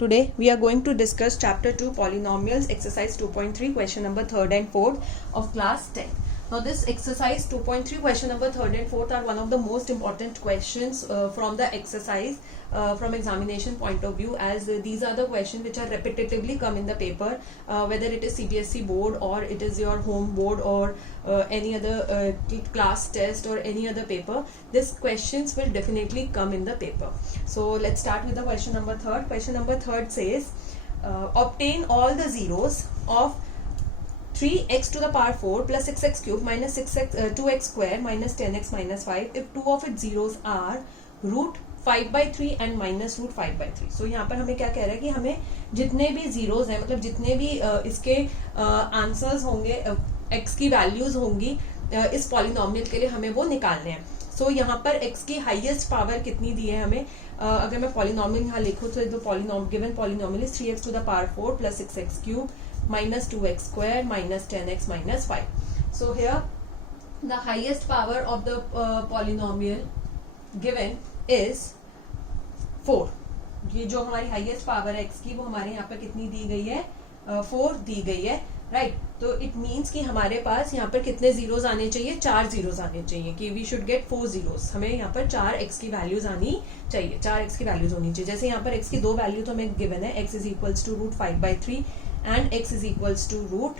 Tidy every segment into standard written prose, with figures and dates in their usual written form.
Today we are going to discuss chapter 2 polynomials exercise 2.3 question number 3rd and 4th of class 10. Now this exercise 2.3 question number 3rd and 4th are one of the most important questions from the exercise from examination point of view, as these are the questions which are repetitively come in the paper, whether it is CBSE board or it is your home board or any other class test or any other paper. These questions will definitely come in the paper. So let's start with the question number 3rd. Question number 3rd says obtain all the zeros of 3x to the power 4 plus 6x cube minus 2x square minus 10x minus 5 if two of its zeros are root 5/3 and minus root 5/3. So यहाँ पर हमें क्या कह रहा है कि हमें जितने भी जीरोज हैं, मतलब जितने भी इसके आंसर्स होंगे, x की वैल्यूज होंगी इस पॉलिनोमियल के लिए, हमें वो निकालने हैं. सो यहाँ पर x की हाईएस्ट पावर कितनी दी है हमें, अगर मैं पॉलिनोमियल यहाँ लिखूँ तो given polynomial is 3x to the power 4 plus 6x cube minus 2x square minus 10x minus 5. So here the highest power of the polynomial given is 4. ये जो हमारी हाईएस्ट पावर है x की, वो हमारे यहाँ पर कितनी दी गई है, 4 दी गई है, राइट. तो इट मीन्स कि हमारे पास यहाँ पर कितने जीरोज आने चाहिए, 4 जीरोज आने चाहिए, कि वी शुड गेट 4 जीरोज. हमें यहाँ पर 4x की वैल्यूज आनी चाहिए, 4x की वैल्यूज होनी चाहिए. जैसे यहाँ पर x की दो वैल्यू तो हमें गिवन है, x is equals to root 5/3 and x is equals to root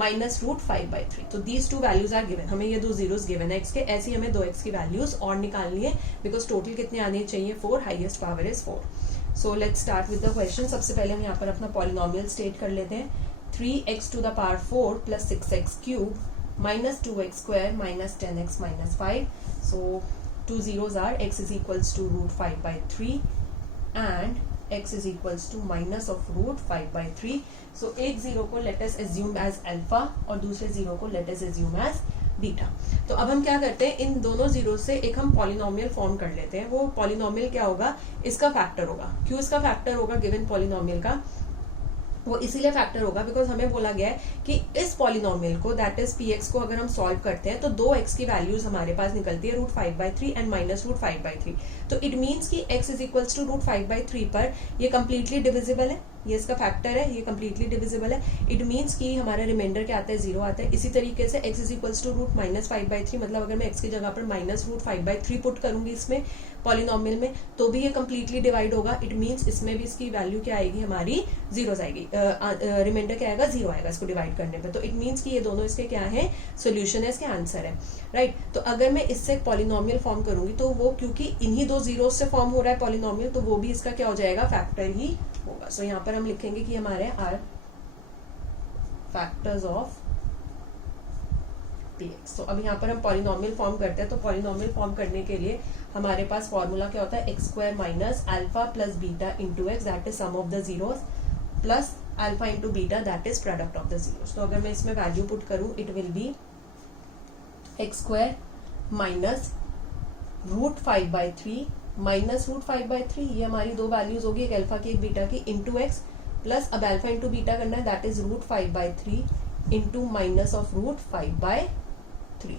minus root 5/3. तो these two values are given. हमें ये दो zeros given है x के, ऐसी हमें दो x की values और निकालनी है, because total कितने आने चाहिए, 4, highest power is 4. So let's start with the question. सबसे पहले हम यहाँ पर अपना polynomial state कर लेते हैं. 3x to the power 4 plus 6x cube minus 2x square minus 10x minus 5. So two zeros are x is equals to root 5/3 and x is equals to minus of root 5/3. So एक zero को let us assume as alpha और दूसरे zero को let us assume as beta. तो अब हम क्या करते हैं, इन दोनों जीरो से एक हम पॉलिनोमियल फॉर्म कर लेते हैं. वो पॉलिनोमियल क्या होगा, इसका फैक्टर होगा. क्यों इसका फैक्टर होगा गिवन पॉलिनोमियल का, वो इसीलिए फैक्टर होगा बिकॉज हमें बोला गया है कि इस पॉलिनोमियल को, दैट इज px को अगर हम सॉल्व करते हैं तो दो x की वैल्यूज हमारे पास निकलती है, रूट 5/3 एंड माइनस रूट 5/3. तो इट मीन्स कि x is equals to root 5/3 पर ये कंप्लीटली डिविजिबल है, ये इसका फैक्टर है, ये कंप्लीटली डिविजिबल है. इट मीन्स कि हमारा रिमाइंडर क्या आता है, 0 आता है. इसी तरीके से x is equals to root minus 5/3, मतलब अगर मैं x की जगह पर माइनस रूट 5/3 पुट करूंगी इसमें पॉलिनोमियल में, तो भी ये कंप्लीटली डिवाइड होगा. इट मीन्स इसमें भी इसकी वैल्यू क्या आएगी, हमारी जीरोज आएगी, रिमाइंडर क्या आएगा, 0 आएगा इसको डिवाइड करने पे. तो इट मीन्स कि ये दोनों इसके क्या है, सोल्यूशन है, इसके आंसर है, राइट. तो अगर मैं इससे पॉलिनोमियल फॉर्म करूंगी तो वो, क्योंकि इन्हीं दो जीरो से फॉर्म हो रहा है पॉलिनोमियल, तो वो भी इसका क्या हो जाएगा, फैक्टर ही होगा. सो यहाँ पर हम लिखेंगे कि हमारे आर फैक्टर्स ऑफ px. तो अब यहाँ पर हम पॉलिनोमियल फॉर्म करते हैं. तो पॉलिनोमियल फॉर्म करने के लिए हमारे पास फॉर्मूला क्या होता है, x square minus alpha plus beta into x, that is sum of the zeros, plus alpha into beta, that is product of the zeros. तो अगर मैं इसमें वैल्यू पुट करूं, it will be x square minus root 5/3 minus root 5/3, ये हमारी दो values होगी, एक अल्फा की एक बीटा की, इंटू एक्स, प्लस अब अल्फा इंटू बीटा करना है, that is root 5/3 into minus of root 5/3.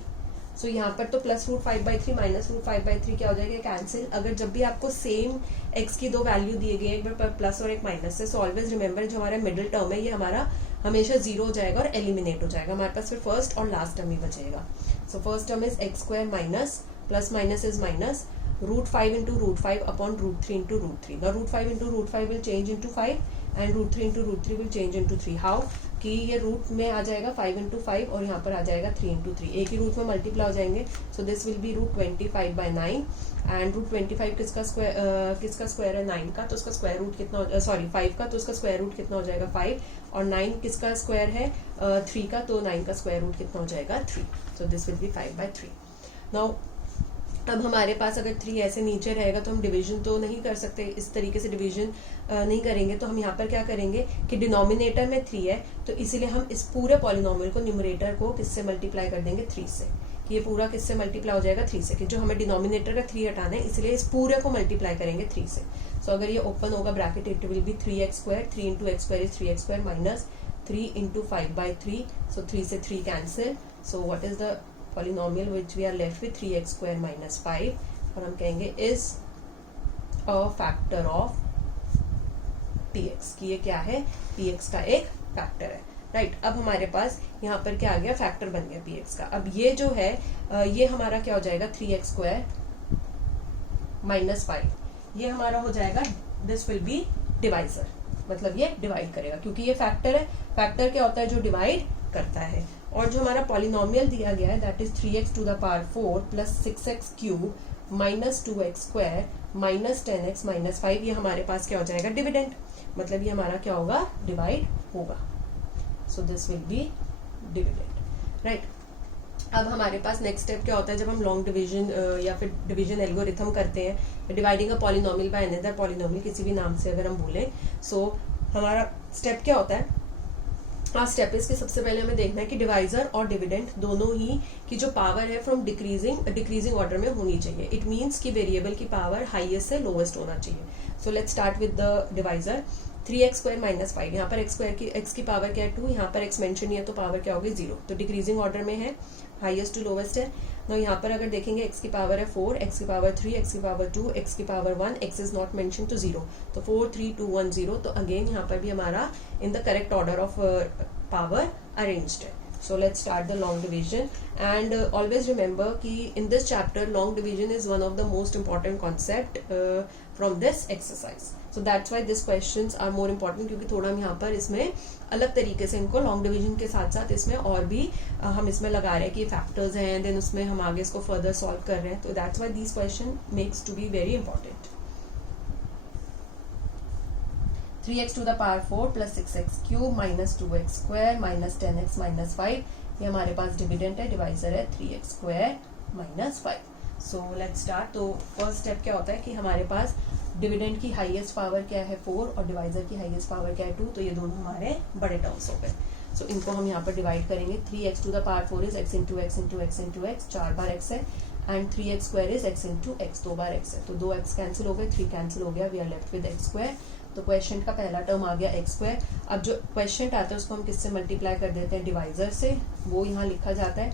So यहाँ पर तो प्लस रूट 5/3 माइनस रूट 5/3 क्या हो जाएगा, कैंसिल. अगर जब भी आपको सेम एक्स की दो वैल्यू दिए गए, एक बार प्लस और एक माइनस से, सो ऑलवेज रिमेंबर जो हमारा मिडिल टर्म है ये हमारा हमेशा 0 हो जाएगा और एलिमिनेट हो जाएगा. हमारे पास फिर फर्स्ट और लास्ट टर्म ही बचेगा. So first term is x square minus, plus minus is minus, root 5 into root 5 upon root 3 into root 3. Now root 5 into root 5 will change into 5 and root 3 into root 3 will change into 3. How? कि ये root में आ जाएगा 5 into 5 और यहाँ पर आ जाएगा 3 into 3. एक ही root में मल्टीप्लाई हो जाएंगे. So this will be root 25/9 and root 25 किसका स्क्वायर है, 9 का, तो उसका स्क्वायर रूट कितना, 5 का, तो उसका स्क्वायर रूट कितना हो जाएगा, 5. और 9 किसका स्क्वायर है, 3 का, तो 9 का स्क्वायर रूट कितना हो जाएगा, 3. सो दिस विल बी 5/3. नाउ अब हमारे पास अगर 3 ऐसे नीचे रहेगा तो हम डिवीजन तो नहीं कर सकते, इस तरीके से डिवीजन नहीं करेंगे. तो हम यहाँ पर क्या करेंगे कि डिनोमिनेटर में 3 है, तो इसीलिए हम इस पूरे पॉलिनोमियल को, न्यूमरेटर को किससे मल्टीप्लाई कर देंगे, 3 से. कि ये पूरा किससे मल्टीप्लाई हो जाएगा, 3 से, कि जो हमें डिनोमिनेटर का 3 हटाना है, इसलिए इस पूरे को मल्टीप्लाई करेंगे 3 से. सो अगर ये ओपन होगा bracket, it will B 3x square, 3 into x square is 3x square minus 3 into 5/3. सो 3 से 3 cancel. So what is the polynomial which we are left with, 3x square minus 5, और हम कहेंगे is a factor of px कि ये क्या है, px का एक फैक्टर है, राइट। अब हमारे पास यहाँ पर क्या आ गया, फैक्टर बन गया px का। अब ये जो है ये हमारा क्या हो जाएगा, 3x² - 5, ये हमारा हो जाएगा, दिस विल बी डिवाइजर, मतलब ये डिवाइड करेगा क्योंकि ये फैक्टर है। फैक्टर क्या होता है, जो डिवाइड करता है। और जो हमारा पॉलिनोमियल दिया गया है that is 3x⁴ + 6x³ - 2x² - 10x - 5, ये हमारे पास क्या हो जाएगा, डिविडेंड, मतलब ये हमारा क्या होगा, डिवाइड होगा। सो this will B dividend, right. अब हमारे पास नेक्स्ट स्टेप क्या होता है, जब हम लॉन्ग डिवीजन या फिर डिवीजन एल्गोरिथम करते हैं, dividing a polynomial by another polynomial, किसी भी नाम से अगर हम बोले, सो हमारा स्टेप क्या होता है, स्टेप इसके सबसे पहले हमें देखना है कि डिवाइजर और डिविडेंड दोनों ही की जो पावर है फ्रॉम डिक्रीजिंग ऑर्डर में होनी चाहिए। इट मीन्स कि वेरिएबल की पावर हाईएस्ट से लोवेस्ट होना चाहिए। So let's start with the divisor. 3x² - 5, यहाँ पर x की पावर क्या है 2, यहाँ पर x मेंशन नहीं है तो पावर क्या होगी 0, तो डिक्रीजिंग ऑर्डर में है, हाईएस्ट टू लोवेस्ट है। तो यहाँ पर अगर देखेंगे x की पावर है 4, x की पावर 3, x की पावर 2, x की power 1, x is not mention तो 0, तो 4 3 2 1 0, तो अगेन यहाँ पर भी हमारा in the correct order of power arranged है। So let's start the long division, and always remember कि in this chapter long division is one of the most important concept from this exercise. So that's why these questions are more important, क्योंकि थोड़ा हम यहाँ पर इसमें अलग तरीके से इनको long division के साथ साथ इसमें और भी हम इसमें लगा रहे हैं कि factors हैं, then उसमें हम आगे इसको further solve कर रहे हैं, तो that's why these question makes to be very important. 3x⁴ + 6x³ - 2x² - 10x - 5, ये हमारे पास डिविडेंड है, डिवाइजर है 3x² - 5। So let's start. तो फर्स्ट स्टेप क्या होता है कि हमारे पास डिविडेंड की हाईएस्ट पावर क्या है 4 और डिवाइजर की हाईएस्ट पावर क्या है 2, तो ये दोनों हमारे बड़े टर्म्स हो गए। सो इनको हम यहाँ पर डिवाइड करेंगे। 3x⁴ is x × x × x × x, 4 bar x है, and 3x² is x × x, 2 bar x है, तो 2x कैंसिल हो गए, 3 कैंसिल हो गया, we are left with x²। तो क्वेश्चन का पहला टर्म आ गया x²। अब जो क्वेश्चन आता है उसको हम किससे मल्टीप्लाई कर देते हैं, डिवाइजर से, वो यहाँ लिखा जाता है।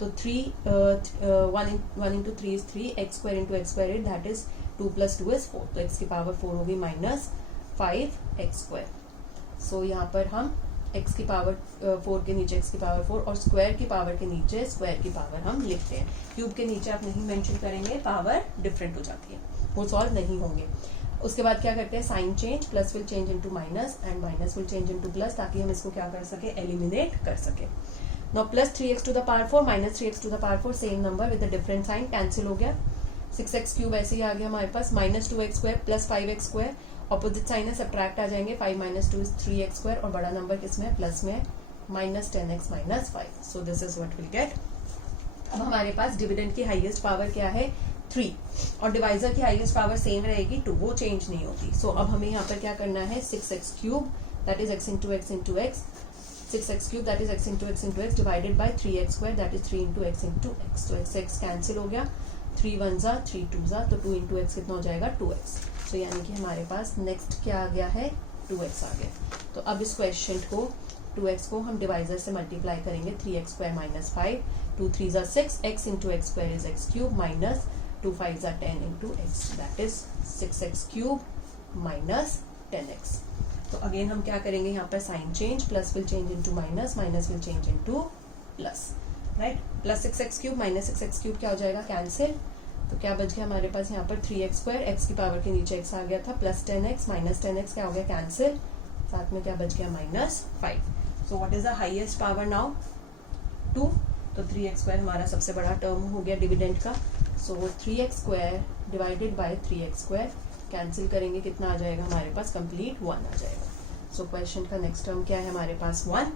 तो 1 × 3 is 3, x² × x² is that is 2 + 2 is 4, तो x की पावर 4 होगी -5x²। सो यहाँ पर हम x की पावर 4 के नीचे x की पावर 4 और स्क्वायर की पावर के नीचे स्क्वायर की पावर हम लिखते हैं। क्यूब के नीचे आप नहीं मेंशन करेंगे, पावर डिफरेंट हो जाती है, वो सॉल्व नहीं होंगे। उसके बाद क्या करते हैं, sign change, plus will change into minus and minus will change into plus, ताकि हम इसको क्या कर सके, एलिमिनेट कर सके। Now plus 3x⁴ minus 3x⁴, same number with different sign, cancel हो गया। 6x³ ऐसे ही आ गया हमारे पास, -2x² + 5x², ऑपोजिट साइन है, सब्ट्रैक्ट आ जाएंगे, 5 - 2 इज 3x² और बड़ा नंबर किसमें है, प्लस में, -10x - 5। So this is what will get. अब हमारे पास डिविडेंड की हाईएस्ट पावर क्या है 3 और डिवाइजर की हाईएस्ट पावर सेम रहेगी 2, वो चेंज नहीं होती। सो अब हमें यहाँ पर क्या करना है, 6x³ that is x × x × x, 6x³ that is x × x × x divided by 3x² that is 3 × x × x, तो x कैंसिल हो गया, 3 1 ज़ा 3 2 ज़ा, तो 2 × x कितना हो जाएगा 2x। सो यानी कि हमारे पास नेक्स्ट क्या आ गया है, 2x आ गया। तो अब इस क्वेश्चन को 2x को हम डिवाइजर से मल्टीप्लाई करेंगे, 3x² - 5, 2 3 ज़ा 6, x × x² is x³ minus 2 5 ज़ा 10 × x, that is 6x³ - 10x। तो अगेन हम क्या करेंगे, यहाँ पर sign change, plus will change into minus, minus will change into plus, right. Plus 6x³ - 6x³ क्या हो जाएगा, कैंसिल, तो क्या बच गया हमारे पास यहाँ पर 3x², x की पावर के नीचे x आ गया था, प्लस 10x - 10x क्या हो गया, कैंसिल, साथ में क्या बच गया, -5। So what is the highest power now, 2, तो 3x² हमारा सबसे बड़ा टर्म हो गया डिविडेंड का। सो 3x² divided by 3x², cancel करेंगे, कितना आ जाएगा हमारे पास, कंप्लीट 1 आ जाएगा। सो क्वेश्चन का नेक्स्ट टर्म क्या है हमारे पास, 1।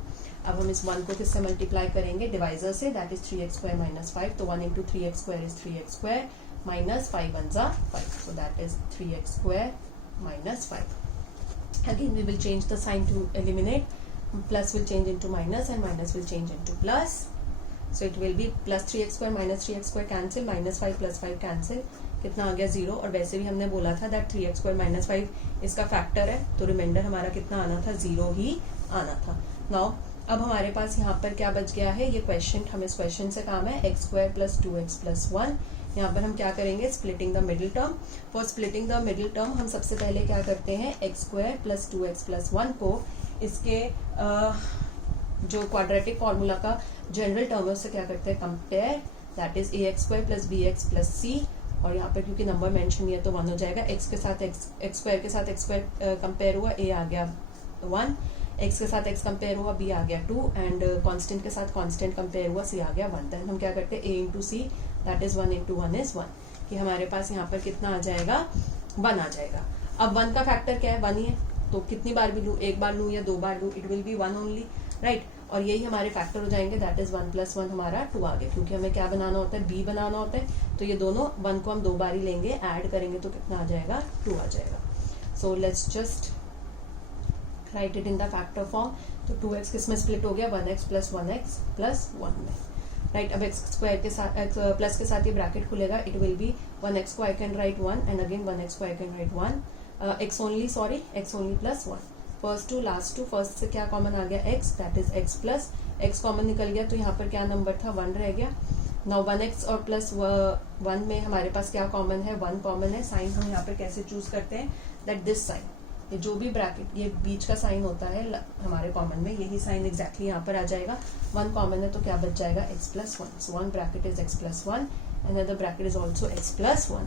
अब हम इस 1 को किससे मल्टीप्लाई करेंगे, डिवाइजर से, दैट इज 3x² - 5, तो 1 × 3x² इज 3x² माइनस 5 1 ज़ा 5, so that is 3x² - 5. Again we will change the sign to eliminate. Plus will change into minus and minus will change into plus. So it will be plus 3x² minus 3x² cancel, minus 5 plus 5 cancel. कितना आ गया 0, और वैसे भी हमने बोला था that 3x² minus 5 इसका factor है, तो रिमाइंडर हमारा कितना आना था, 0 ही आना था। नाउ अब हमारे पास यहाँ पर क्या बच गया है, ये क्वेश्चन, हमें इस क्वेश्चन से काम है x² plus 2x plus 1 यहाँ पर हम क्या करेंगे, splitting the middle term. For splitting the middle term हम सबसे पहले क्या करते हैं, x² + 2x + 1 को इसके जो क्वाड्रेटिक फार्मूला का जनरल टर्म है उससे क्या करते हैं, compare, that is ax² + bx + c, और यहाँ पर क्योंकि नंबर मेंशन नहीं है तो 1 हो जाएगा। x के साथ x² के साथ x² कंपेयर हुआ, a आ गया 1, x के साथ x कंपेयर हुआ, b आ गया 2, एंड कांस्टेंट के साथ कांस्टेंट कंपेयर हुआ, c आ गया 1। देन हम क्या करते हैं, a × c, that is 1 × 1 is 1, कि हमारे पास यहाँ पर कितना आ जाएगा, 1 आ जाएगा। अब 1 का फैक्टर क्या है, 1 ही है, तो कितनी बार भी लूँ, एक बार लूँ या 2 बार लूँ, it will B 1 only, right. और यही हमारे फैक्टर हो जाएंगे, दैट इज 1 + 1 हमारा 2 आ गया, क्योंकि हमें क्या बनाना होता है, b बनाना होता है। तो ये दोनों 1 को हम 2 बार ही लेंगे, ऐड करेंगे तो कितना आ जाएगा, 2 आ जाएगा। So let's just right it in the factor form. तो 2x किस में स्प्लिट हो गया, 1x + 1x + 1 में, राइट। अब x² के साथ प्लस के साथ ये ब्रैकेट खुलेगा, इट विल बी 1x को I can write 1 and again 1x को I can write 1, x only + 1। First two last two, first से क्या कॉमन आ गया, x, that is x plus x common निकल गया, तो यहाँ पर क्या नंबर था, 1 रह गया। नाउ 1x और +1 में हमारे पास क्या कॉमन है, 1 कॉमन है। साइन हम यहाँ पर कैसे चूज करते हैं, दैट दिस साइन, ये जो भी ब्रैकेट ये बीच का साइन होता है हमारे कॉमन में, यही साइन एग्जैक्टली यहाँ पर आ जाएगा। 1 कॉमन है तो क्या बच जाएगा, x + 1, so 1 bracket is x + 1, another bracket is also x + 1.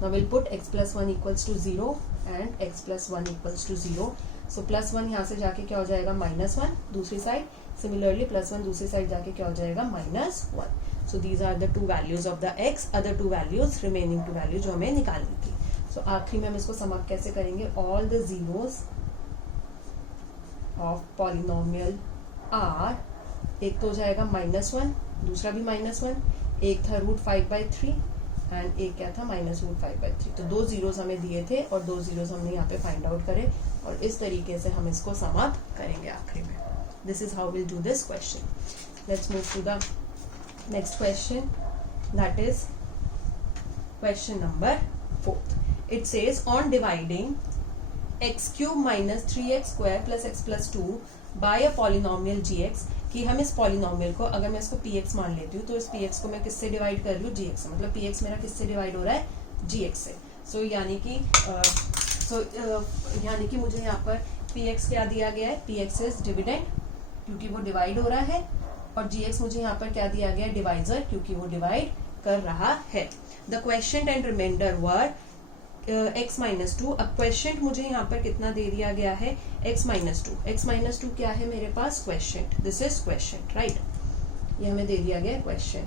Now we'll put x + 1 = 0 and x + 1 = 0. So +1 यहाँ से जाके क्या हो जाएगा, -1 दूसरी साइड, सिमिलरली +1 दूसरी साइड जाके क्या हो जाएगा, -1. So these are the 2 values of the x, other 2 values, remaining 2 values जो हमें निकालनी थी। So आखिरी में हम इसको सम अप कैसे करेंगे, all the zeros of polynomial are, एक तो हो जाएगा -1, दूसरा भी -1, एक था √5/3 एंड एक क्या था, -√5/3। तो 2 जीरोस हमें दिए थे और 2 जीरोस हमने यहाँ पे फाइंड आउट करे, और इस तरीके से हम इसको सम अप करेंगे आखिरी में। This is how will do this question. Let's move to the next question, that is question number 4. It says on dividing x³ - 3x² + x + 2 by a polynomial gx, कि हम इस पॉलिनोमियल को, अगर मैं इसको px मान लेती हूँ तो इस px को मैं किससे डिवाइड कर रही हूँ, gx से, मतलब px मेरा किससे डिवाइड हो रहा है, gx से। सो यानी कि मुझे यहाँ पर px क्या दिया गया है, px इज डिविडेंड, क्योंकि वो डिवाइड हो रहा है, और gx मुझे यहाँ पर क्या दिया गया है, डिवाइजर, क्योंकि वो डिवाइड कर रहा है। The question and remainder were x - 2। अब क्वेश्चन मुझे यहाँ पर कितना दे दिया गया है, x - 2। x - 2 क्या है मेरे पास, question, this is question, right, ये हमें दे दिया गया question.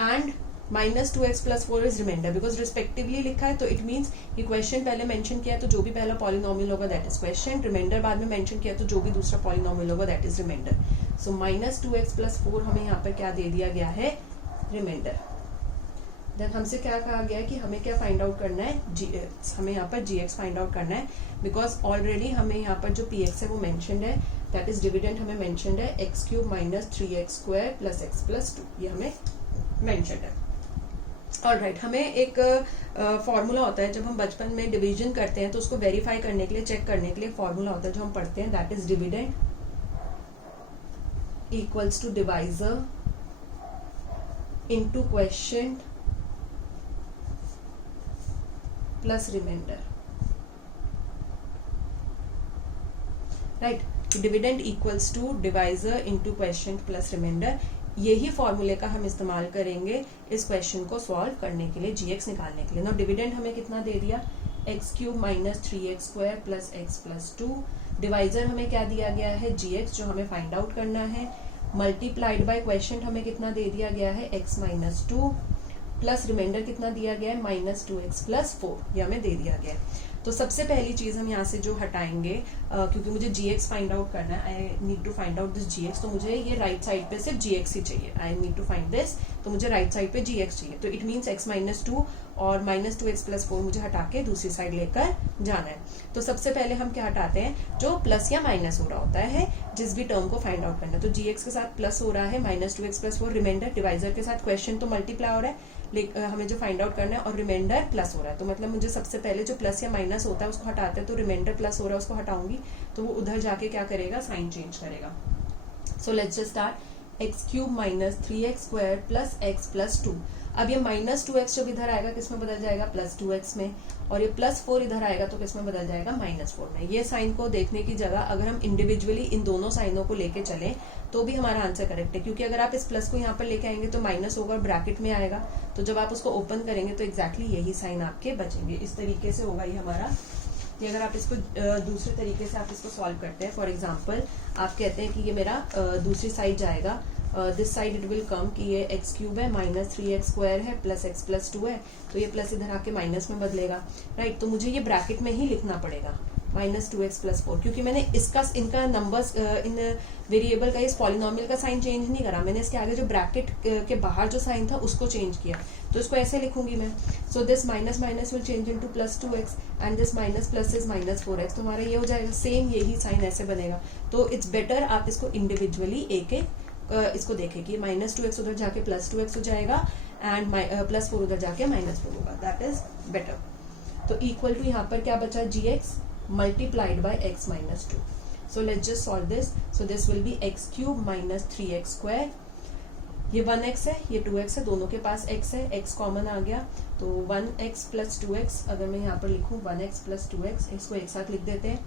And -2x + 4 is reminder, because respectively लिखा है, तो इट मीन्स ये क्वेश्चन पहले मेंशन किया है तो जो भी पहला पॉलिनोमियल होगा दैट इज क्वेश्चन, रिमाइंडर बाद में मेंशन किया तो जो भी दूसरा पॉलिनोमियल होगा that is reminder. So -2x + 4 हमें यहाँ पर क्या दे दिया गया है, रिमाइंडर। देन हमसे क्या कहा गया है कि हमें क्या फाइंड आउट करना है, gx, हमें यहाँ पर gx फाइंड आउट करना है, बिकॉज ऑलरेडी हमें यहाँ पर जो px है वो मेंशनड है, दैट इज डिविडेंड हमें मेंशनड है, x³ - 3x² + x + 2, ये हमें मेंशनड है। ऑलराइट, हमें एक फॉर्मूला होता है, जब हम बचपन में डिवीजन करते हैं तो उसको वेरीफाई करने के लिए, चेक करने के लिए फॉर्मूला होता है जो हम पढ़ते हैं, that is dividend = divisor into question plus remainder, right. Dividend = divisor into question plus remainder, यही फॉर्मूले का हम इस्तेमाल करेंगे इस क्वेश्चन को सॉल्व करने के लिए, gx निकालने के लिए। ना डिविडेंड हमें कितना दे दिया, x³ - 3x² + x + 2, डिवाइजर हमें क्या दिया गया है, gx, जो हमें फाइंड आउट करना है, मल्टीप्लाइड बाय क्वेश्चन हमें कितना दे दिया गया है, x - 2, प्लस रिमाइंडर कितना दिया गया है, -2x + 4, ये हमें दे दिया गया है। तो सबसे पहली चीज हम यहाँ से जो हटाएंगे, क्योंकि मुझे gx फाइंड आउट करना है, I need to find out this gx, तो मुझे ये राइट साइड पे सिर्फ gx ही चाहिए, I need to find this, तो मुझे राइट साइड पे gx चाहिए, तो इट मीन्स x - 2 और -2x + 4 मुझे हटा के दूसरी साइड लेकर जाना है। तो सबसे पहले हम क्या हटाते हैं, जो प्लस या माइनस हो रहा होता है, जिस भी टर्म को फाइंड आउट करना है, तो gx के साथ प्लस हो रहा है, -2x + 4 रिमाइंडर, डिवाइजर के साथ क्वेश्चन तो मल्टीप्लाई हो रहा है, हमें जो फाइंड आउट करना है, और रिमाइंडर प्लस हो रहा है, तो मतलब मुझे सबसे पहले जो प्लस या माइनस होता है उसको हटाते हैं, तो रिमाइंडर प्लस हो रहा है उसको हटाऊंगी, तो वो उधर जाके क्या करेगा, साइन चेंज करेगा। So let's just start, x³ - 3x² + x + 2। अब ये -2x जब इधर आएगा किस में बदल जाएगा, +2x में, और ये +4 इधर आएगा तो किस में बदल जाएगा, -4 में। ये साइन को देखने की जगह अगर हम इंडिविजुअली इन दोनों साइनों को लेके चलें तो भी हमारा आंसर करेक्ट है, क्योंकि अगर आप इस प्लस को यहाँ पर लेके आएंगे तो माइनस होगा, ब्रैकेट में आएगा, तो जब आप उसको ओपन करेंगे तो एग्जैक्टली यही साइन आपके बचेंगे। इस तरीके से होगा ये हमारा। कि अगर आप इसको दूसरे तरीके से आप इसको सॉल्व करते हैं, फॉर एग्जांपल आप कहते हैं कि ये मेरा दूसरी साइड जाएगा, this side it will come कि ये x³ है, -3x² है, +x+2 है, तो ये प्लस इधर आके माइनस में बदलेगा, राइट। तो मुझे ये ब्रैकेट में ही लिखना पड़ेगा -2x+4, क्योंकि मैंने इनका नंबर्स इन वेरिएबल का, इस पॉलिनोमियल का साइन चेंज नहीं करा, मैंने इसके आगे जो ब्रैकेट के बाहर जो साइन था उसको चेंज किया, तो इसको ऐसे लिखूंगी मैं। So this minus minus will change into +2x and this minus plus is -4x, तो हमारा ये हो जाएगा, सेम यही साइन ऐसे बनेगा। तो इट्स बेटर आप इसको इंडिविजुअली एक इसको देखें कि -2x उधर जाके +2x हो जाएगा एंड +4 उधर जाके -4 होगा, दैट इज बेटर। तो इक्वल टू यहाँ पर क्या बचा, gx multiplied by x minus 2. So let's just solve this. So this will be x³ minus 3x². ये 1x है, ये 2x है, दोनों के पास x है, x कॉमन आ गया, तो 1x plus 2x, अगर मैं यहाँ पर लिखूँ 1x plus 2x, इसको एक साथ लिख देते हैं,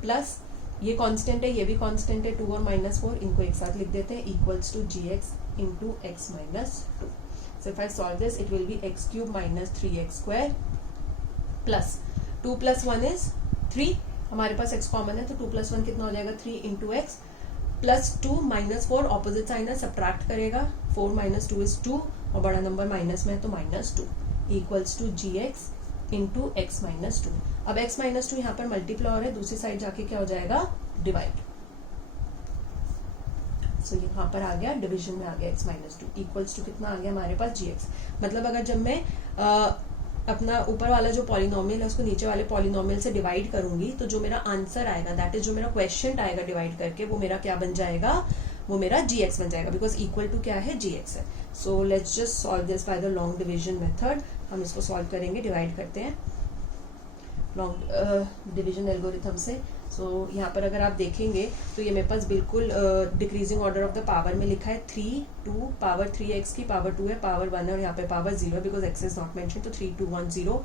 प्लस ये कांस्टेंट है, ये भी कांस्टेंट है, 2 और -4, इनको एक साथ लिख देते हैं, equals to gx into x minus 2. So if I solve this, it will be x³ minus 3x² plus 2 plus 1 is 3, हमारे पास x कॉमन है, तो 2 plus 1 कितना हो जाएगा, 3 into x plus 2 -4, opposite sign है, सब्ट्रैक्ट करेगा, 4 - 2 is 2, और बड़ा नंबर माइनस में है तो -2, equals to gx into x minus 2. अब x minus 2 यहाँ पर मल्टीप्लाई है, दूसरी साइड जाके क्या हो जाएगा, डिवाइड। सो यहाँ पर आ गया, डिवीजन में आ गया x minus 2, इक्वल्स टू कितना आ गया हमारे पास gx। मतलब अगर जब मैं अपना ऊपर वाला जो पॉलिनोमियल है उसको नीचे वाले पॉलिनोमियल से डिवाइड करूंगी, तो जो मेरा आंसर आएगा, दैट इज जो मेरा क्वेश्चन आएगा डिवाइड करके, वो मेरा क्या बन जाएगा, वो मेरा gx बन जाएगा, बिकॉज इक्वल टू क्या है, gx है। So let's just solve this by the long division method. हम इसको सॉल्व करेंगे, डिवाइड करते हैं लॉन्ग डिवीजन एल्गोरिथम से। सो यहाँ पर अगर आप देखेंगे तो ये मेरे पास बिल्कुल decreasing order of the power में लिखा है, 3 2 पावर 3x की पावर 2 है, पावर 1 है, और यहाँ पे पावर 0 है, because x is not mention, तो 3 2 1 0।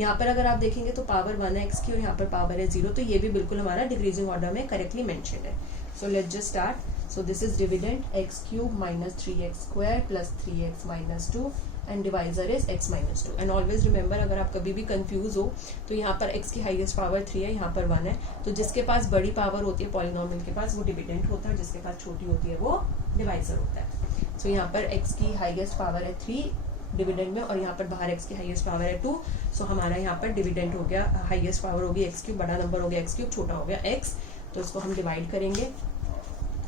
यहाँ पर अगर आप देखेंगे तो पावर 1 है x की, और यहाँ पर पावर है 0, तो ये भी बिल्कुल हमारा डिक्रीजिंग ऑर्डर में करेक्टली मेंशन है। So let's just start. So this is dividend x³ minus 3x² plus 3x minus 2 and divisor is x minus 2। And always remember, अगर आप कभी भी कंफ्यूज हो तो यहाँ पर x की हाईएस्ट पावर 3 है, यहाँ पर 1 है, तो जिसके पास बड़ी पावर होती है पॉलिनोमियल के पास, वो डिविडेंड होता है, जिसके पास छोटी होती है वो डिवाइजर होता है। सो यहाँ पर x की हाईएस्ट पावर है 3 डिविडेंड में, और यहाँ पर बाहर x की हाईएस्ट पावर है 2। सो हमारा यहाँ पर डिविडेंड हो गया, हाईएस्ट पावर होगी x³, बड़ा नंबर हो गया x³, छोटा हो गया x, तो इसको हम डिवाइड करेंगे।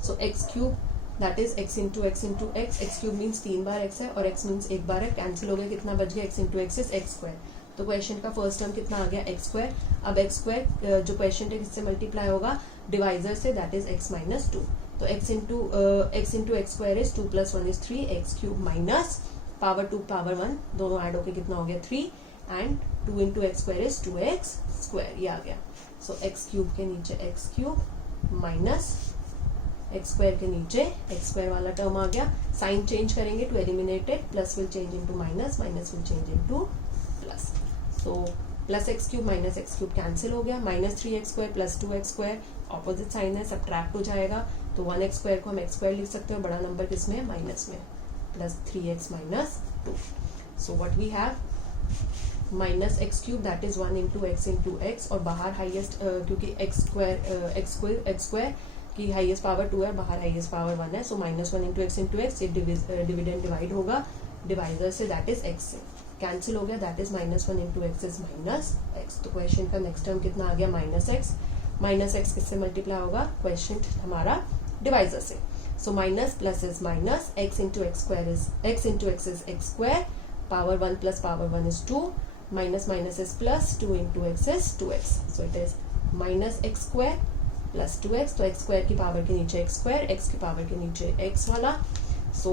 सो x³ that is x into x into x, x³ means 3 bar x है और x मीन्स 1 बार है, कैंसिल हो गया, कितना बच गया, x into x is x²। तो क्वेश्चन का फर्स्ट टर्म कितना आ गया, x²। अब x² जो क्वेश्चन है किससे मल्टीप्लाई होगा, डिवाइजर से, दैट इज x minus 2। तो x into x² is 2 plus 1 is 3, x³ minus power 2 power 1 दोनों ऐड होके कितना हो गया 3, and 2 into x² is 2x², ये आ गया। सो x³ के नीचे x³ माइनस x² के नीचे x² वाला टर्म आ गया, साइन चेंज करेंगे to eliminate it, plus will change into minus, minus will change into plus. So plus x³ minus x³ cancel हो गया, -3x² plus 2x², opposite sign है, subtract हो जाएगा, तो 1x² को हम x² लिख सकते हैं, बड़ा नंबर किसमें, माइनस में, plus 3x minus 2। So what we have minus x³ that is 1 into x into x, और बाहर हाईएस्ट क्योंकि x² की हाईएस्ट पावर 2 है, बाहर हाईएस्ट पावर 1 है, सो -1 into x, ये डिविडेंड डिवाइड होगा डिवाइजर से, दैट इज x से, कैंसिल हो गया, that is -1 into x is -x। तो क्वेश्चन का नेक्स्ट टर्म कितना आ गया, -x किससे मल्टीप्लाई होगा, क्वेश्चन हमारा डिवाइजर से। So minus plus is minus, x into x is x², power 1 plus power 1 is 2, minus minus is plus, 2 into x is 2x, so it is -x² plus 2x, तो x² की power के नीचे x², x की power के नीचे x वाला। सो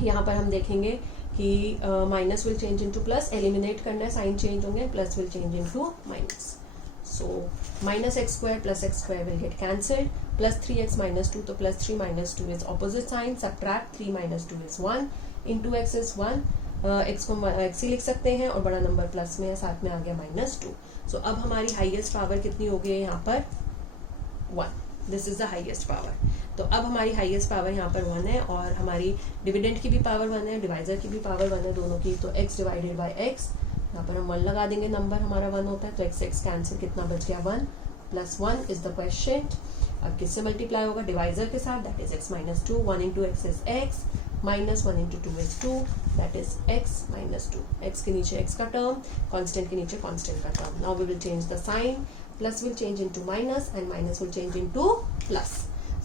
यहाँ पर हम देखेंगे कि minus will change into plus, eliminate करना है, साइन चेंज होंगे, plus will change into minus. So -x² plus x² will get cancelled, plus 3x minus 2, तो plus 3 minus 2 is opposite sign, subtract 3 minus 2 is 1, into x is 1, x को x ही लिख सकते हैं और बड़ा नंबर प्लस में है, साथ में आ गया -2. सो अब हमारी हाईएस्ट पावर कितनी हो गई है यहाँ पर 1. This is the highest power. तो अब हमारी हाईएस्ट पावर यहाँ पर 1 है और हमारी डिविडेंड की भी पावर 1 है, डिवाइजर की भी पावर 1 है, दोनों की. तो x डिवाइडेड बाई x, यहाँ पर हम 1 लगा देंगे, नंबर हमारा 1 होता है तो x कैंसिल, कितना बच गया 1 + 1 इज द क्वेश्चन. अब किससे मल्टीप्लाई होगा? डिवाइजर के साथ, that is x - 2. 1 into x is x, -1 into 2 is 2, that is x - 2. x के नीचे x का टर्म, कांस्टेंट के नीचे कांस्टेंट का term. Now we will change the sign. Plus will change into minus and minus will change into plus.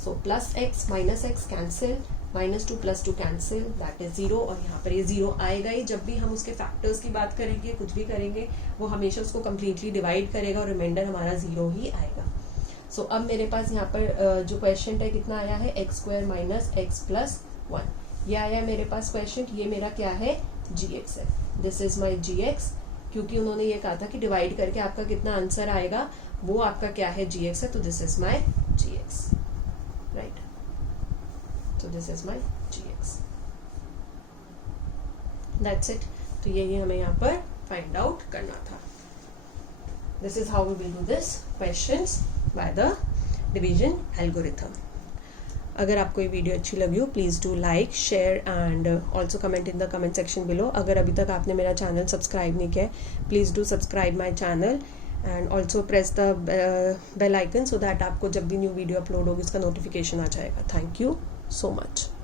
So +x -x cancel, -2 + 2 cancel, that is 0. और यहाँ पर ये 0 आएगा ही. जब भी हम उसके फैक्टर्स की बात करेंगे, कुछ भी करेंगे, वो हमेशा उसको कम्प्लीटली डिवाइड करेगा और रिमाइंडर हमारा 0 ही आएगा. सो अब मेरे पास यहाँ पर जो क्वेश्चन है कितना आया है? x² - x + 1. ये आया मेरे पास क्वेश्चन. ये मेरा क्या है? gx है. This is my gx. क्योंकि उन्होंने ये कहा था कि डिवाइड करके आपका कितना आंसर आएगा वो आपका क्या है? gx है. तो this is my gx, right. तो this is my gx. That's it. तो यही हमें यहाँ पर फाइंड आउट करना था. This is how we will do this questions by the division algorithm. अगर आपको ये वीडियो अच्छी लगी हो, please do like, share and also comment in the comment section below. अगर अभी तक आपने मेरा चैनल सब्सक्राइब नहीं किया है, please do subscribe my channel and also press the bell icon so that आपको जब भी न्यू वीडियो अपलोड होगी उसका नोटिफिकेशन आ जाएगा. Thank you so much.